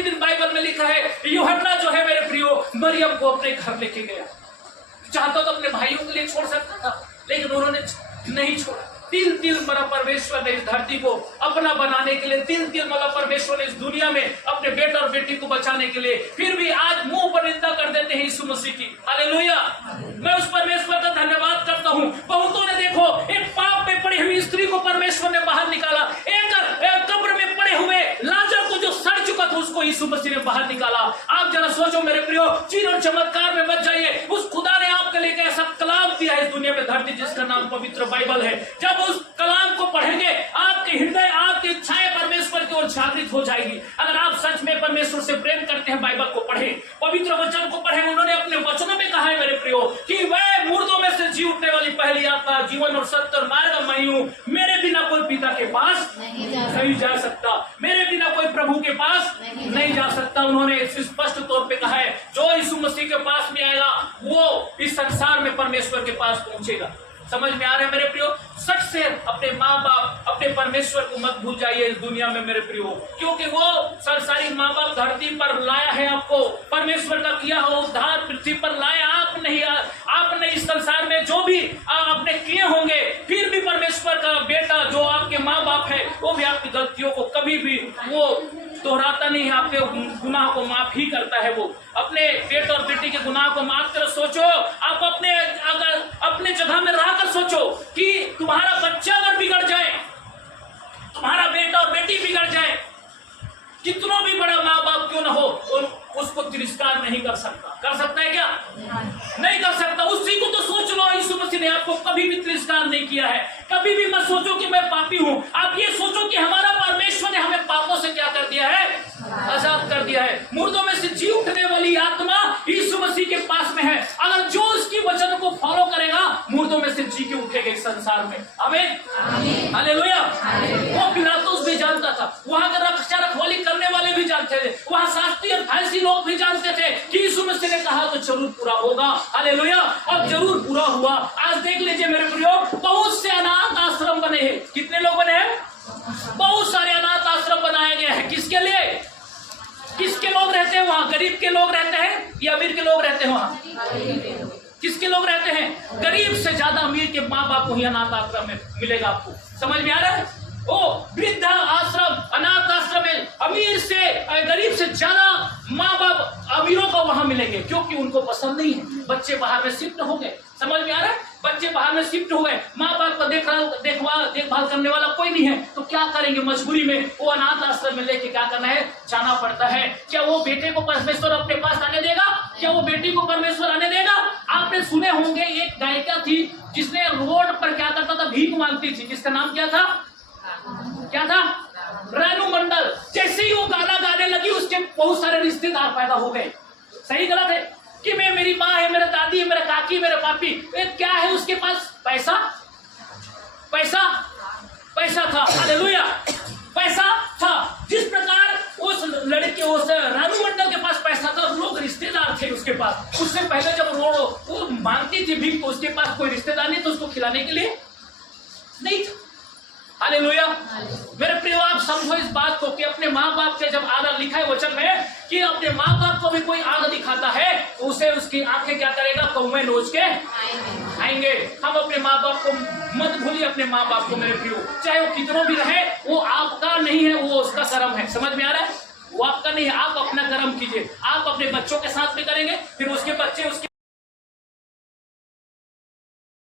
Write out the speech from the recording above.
उसी दिन बाइबल में लिखा है यूहन्ना जो है मेरे प्रियो मरियम को अपने घर लेके गया। चाहता तो अपने भाइयों के लिए छोड़ सकता था, लेकिन उन्होंने नहीं छोड़ा। तिल तिल मतलब परमेश्वर ने इस धरती को अपना बनाने के लिए, तिल तिल मतलब परमेश्वर ने इस दुनिया में अपने बेटा और बेटी को बचाने के लिए, फिर भी आज मुंह पर निंदा कर देते हैं यीशु मसीह की। हालेलुया। मैं उस परमेश्वर का धन्यवाद करता हूँ। बहुतों ने देखो एक पाप में पड़ी हुई स्त्री को परमेश्वर ने बाहर निकाला, एक कब्र में पड़े हुए लाजर को जो सड़ चुका था उसको यीशु मसीह ने बाहर निकाला। आप जरा सोचो मेरे प्रियो, चीन और चमत्कार में बच जाइए। उस खुदा ने आपके लिए ऐसा कलाम दिया है इस दुनिया में, धरती जिसका नाम पवित्र बाइबल है। जब उस कलाम को पढ़ेंगे आपके हृदय, आपकी इच्छाएं परमेश्वर की ओर जागृत हो जाएगी। अगर आप सच में परमेश्वर से प्रेम करते हैं, बाइबल को पढ़ें, पवित्र वचन को पढ़ें। उन्होंने अपने वचनों में कहा है मेरे प्रियो कि वह मुर्दों में से जी उठने वाली पहली आत्मा, जीवन और सत्य और मार्ग मैं हूं, मेरे बिना कोई पिता के पास नहीं जा सकता, मेरे बिना कोई प्रभु के पास नहीं जा सकता। उन्होंने स्पष्ट तौर पे कहा है जो यीशु मसीह के पास में आएगा वो इस संसार में परमेश्वर के पास पहुंचेगा। समझ में आ रहा है मेरे प्रियो? सच से अपने माँ बाप, अपने परमेश्वर को मत भूल जाइए इस दुनिया में मेरे प्रियो, क्योंकि वो संसारिक माँ बाप धरती पर लाया है आपको, परमेश्वर का किया हो उद्धार पृथ्वी पर लाया आपने इस संसार में जो भी आपने किए होंगे, फिर भी परमेश्वर का बेटा जो आपके माँ बाप है वो भी आपकी गलतियों को कभी भी वो दोहराता नहीं है, आपके गुनाह को माफ ही करता है। वो अपने बेटे और बेटी के गुनाह को माफ कर। सोचो आप अपने जगह में रहकर सोचो कि तुम्हारा बच्चा अगर बिगड़ जाए, तुम्हारा बेटा और बेटी बिगड़ जाए, कितना भी बड़ा माँ बाप क्यों ना हो, उसको तिरस्कार नहीं कर सकता। कर सकता है क्या? नहीं कर सकता। उसी को तो सोच लो, यीशु मसीह ने आपको कभी भी तिरस्कार नहीं किया है। कभी भी मत सोचो कि मैं पापी हूँ, आप ये सोचो कि हमारा परमेश्वर ने हमें पापों से क्या कर दिया है? आजाद कर दिया है। मुर्दों में से जी उठने वाली आत्मा यीशु मसीह के पास में है। अगर जो उसकी वचन को फॉलो करेगा, मुर्दों में से जी के उठेगा इस संसार में। आमीन, हालेलुया। वो पिलातुस भी जानता था, वहां का रक्षा रखवाली करने वाले भी जानते थे, वहां शास्त्री और फरीसी लोग भी जानते थे कि यीशु मसीह ने कहा तो जरूर पूरा होगा। हालेलुया। और जरूर पूरा हुआ। आज देख लीजिए मेरे प्रियो, बहुत से अनाथ आश्रम बने हैं। कितने लोग बने हैं? बहुत सारे अनाथ आश्रम बनाए गए हैं। किसके लिए? किसके लोग रहते हैं वहां? गरीब के लोग रहते हैं या अमीर के लोग रहते हैं वहां? किसके लोग रहते हैं? गरीब से ज्यादा अमीर के माँ बाप को ही अनाथ आश्रम में मिलेगा। आपको समझ में आ रहा है? ओ वृद्धा आश्रम, अनाथ आश्रम में अमीर से गरीब से ज्यादा माँ बाप अमीरों को वहां मिलेंगे, क्योंकि उनको पसंद नहीं है। बच्चे बाहर में शिफ्ट हो गए। समझ में आ रहा है? बच्चे बाहर में शिफ्ट हो गए, माँ बाप को देखभाल करने वाला कोई नहीं है, तो क्या करेंगे? मजबूरी में वो अनाथ आश्रम में लेके क्या करना है? जाना पड़ता है। क्या वो बेटे को परमेश्वर अपने पास आने देगा? क्या वो बेटी को परमेश्वर आने देगा? आपने सुने होंगे एक गायिका थी जिसने रोड पर क्या करता था? भीख मांगती थी। जिसका नाम क्या था? क्या था? रानू मंडल। जैसे ही वो गाना गाने लगी, उसके बहुत सारे रिश्तेदार पैदा हो गए। सही गलत है कि मेरी माँ है, मेरे दादी है, मेरे काकी, मेरे पापी, क्या है उसके पास? पैसा था। हालेलुया। पैसा था। जिस प्रकार उस लड़के, उस रानू मंडल के पास पैसा था, लोग रिश्तेदार थे उसके पास। उससे पहले जब वो मांगती थी भीख, तो उसके पास कोई रिश्तेदार नहीं तो उसको खिलाने के लिए नहीं था। हालेलुया। मेरे प्रियो, आप समझो इस बात को कि अपने माँ बाप के जब आदर लिखा है वचन में कि अपने माँ बाप को भी कोई आदर दिखाता है तो उसे उसकी आंखें क्या करेगा? कौवे नोच के आएंगे। हम अपने माँ बाप को मत भूलिए। अपने माँ बाप को मेरे प्रियो, चाहे वो कितनों भी रहे, वो आपका नहीं है, वो उसका कर्म है। समझ में आ रहा है? वो आपका नहीं है। आप अपना कर्म कीजिए। आप अपने बच्चों के साथ भी करेंगे, फिर उसके बच्चे उसके